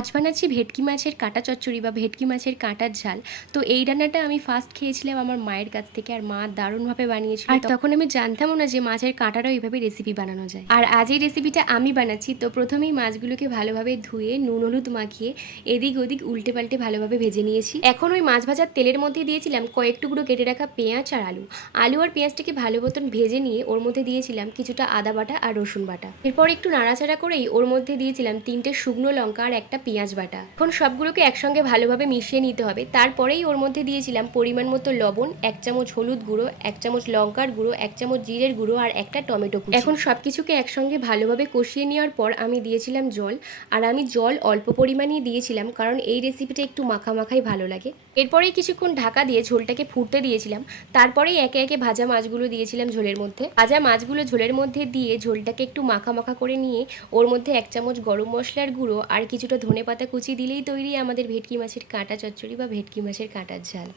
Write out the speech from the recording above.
আজ বানাচ্ছি ভেটকি মাছের কাঁটা চচ্চড়ি বা ভেটকি মাছের কাঁটার ঝাল। তো এই রান্নাটা আমি ফার্স্ট খেয়েছিলাম আমার মায়ের কাছ থেকে, আর মা দারুণভাবে বানিয়েছিল। আর তখন আমি জানতামও না যে মাছের কাঁটারও এইভাবে রেসিপি বানানো যায়। আর আজ এই রেসিপিটা আমি বানাচ্ছি। তো প্রথমেই মাছগুলোকে ভালোভাবে ধুয়ে নুন হলুদ মাখিয়ে এদিক ওদিক উল্টে পাল্টে ভালোভাবে ভেজে নিয়েছি। এখন ওই মাছ ভাজার তেলের মধ্যে দিয়েছিলাম কয়েক টুকরো কেটে রাখা পেঁয়াজ আর আলু। আলু আর পেঁয়াজটাকে ভালো মতন ভেজে নিয়ে ওর মধ্যে দিয়েছিলাম কিছুটা আদা বাটা আর রসুন বাটা। এরপর একটু নাড়াচাড়া করেই ওর মধ্যে দিয়েছিলাম 3টে শুকনো লঙ্কা আর একটা পেঁয়াজ বাটা। এখন সবগুলোকে একসঙ্গে ভালোভাবে মিশিয়ে নিতে হবে। তারপরেই ওর মধ্যে দিয়েছিলাম পরিমাণ মতো লবণ, 1 চামচ হলুদ গুঁড়ো, 1 চামচ লঙ্কার গুঁড়ো, 1 চামচ জিরের গুঁড়ো আর একটা টমেটো কুচি। এখন সব কিছুকে একসঙ্গে ভালোভাবে কষিয়ে নেওয়ার পর আমি দিয়েছিলাম জল। আর আমি জল অল্প পরিমাণেই দিয়েছিলাম, কারণ এই রেসিপিটা একটু মাখা মাখাই ভালো লাগে। এরপরেই কিছুক্ষণ ঢাকা দিয়ে ঝোলটাকে ফুটতে দিয়েছিলাম। তারপরেই একে একে ভাজা মাছগুলো দিয়েছিলাম ঝোলের মধ্যে। ভাজা মাছগুলো ঝোলের মধ্যে দিয়ে ঝোলটাকে একটু মাখা মাখা করে নিয়ে ওর মধ্যে 1 চামচ গরম মশলার গুঁড়ো আর কিছুটা ধনেপাতা কুচি দিলেই তৈরি আমাদের ভেটকি মাছের কাঁটা চচ্চড়ি বা ভেটকি মাছের কাঁটার ঝাল।